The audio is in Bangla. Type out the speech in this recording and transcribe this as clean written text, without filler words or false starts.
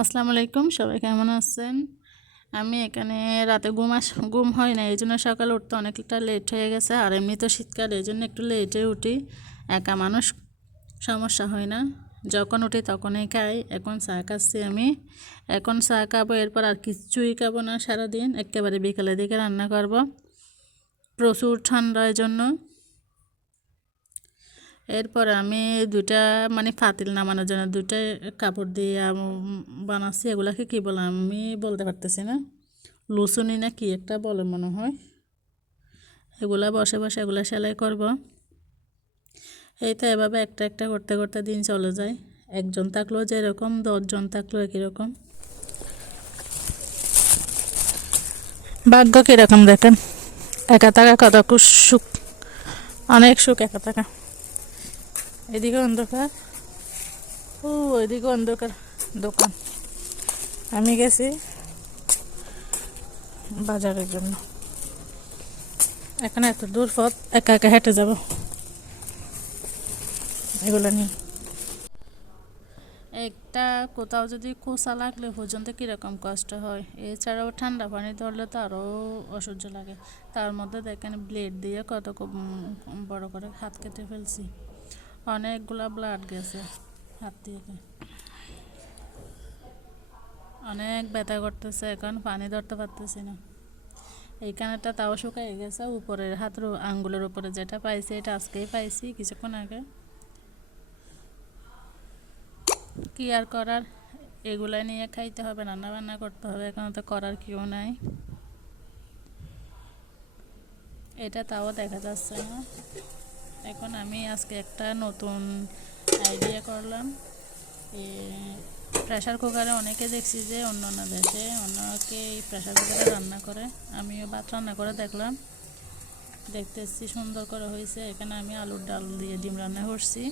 আসসালামু আলাইকুম, সবাই কেমন আছেন? আমি এখানে রাতে ঘুম হয় না, এই জন্য সকালে উঠতে অনেকটা লেট হয়ে গেছে। আর এমনি তো শীতকাল, এই জন্য একটু লেটে উঠি। একা মানুষ, সমস্যা হয় না। যখন উঠি তখনই খাই। এখন চা খাচ্ছি আমি। এখন চা খাবো, এরপর আর কিছুই খাবো না সারাদিন। একেবারে বিকালের দিকে রান্না করব, প্রচুর ঠান্ডার জন্য। এরপর আমি দুইটা পাতিল নামানোর জন্য দুইটা কাপড় দিয়ে বানাচ্ছি। এগুলাকে কি বলে আমি বলতে পারতেছি না, লুসুনি না কি একটা বলে মনে হয়। এগুলা বসে বসে এগুলা সেলাই করব। এই তো এভাবে একটা একটা করতে করতে দিন চলে যায়। একজন থাকলেও যেরকম, 10জন থাকলেও একই রকম। ভাগ্য কীরকম দেখেন, একা থাকা কত সুখ, অনেক সুখ একা থাকা। এদিকে অন্ধকার, ওইদিকে অন্ধকার দোকান। আমি গেছি বাজারের জন্য। এখানে এত দূর পথ একা একা হেঁটে যাব এগুলো নিয়ে। একটা কোথাও যদি কোসা লাগলে পর্যন্ত কীরকম কষ্ট হয়। এছাড়াও ঠান্ডা পানি ধরলে তো আরও অসহ্য লাগে। তার মধ্যে দেখেন ব্লেড দিয়ে কত বড় করে হাত কেটে ফেলছি। অনেকগুলা ব্লাড গেছে হাত থেকে, অনেক ব্যথা করতেছে। এখন পানি ধরতে পারতেছি না। এইখানেটা তাও শুকাই গেছে, উপরের হাতের আঙ্গুলের উপরে যেটা পাইছি এটা আজকেই পাইছি, কিছুক্ষণ আগে। কি আর করার, এগুলাই নিয়ে খাইতে হবে, রান্না বান্না করতে হবে। এখন তো করার কেউ নাই। এটা তাও দেখা যাচ্ছে না। এখন আমি আজকে একটা নতুন আইডিয়া করলাম। প্রেশার কুকারে অনেকে দেখছি যে অন্য অন্য দেশে অন্যকে প্রেশার কুকারে রান্না করে। আমিও ভাত রান্না করে দেখলাম, দেখতেছি সুন্দর করে হয়েছে। এখানে আমি আলুর ডাল দিয়ে ডিম রান্না করছি।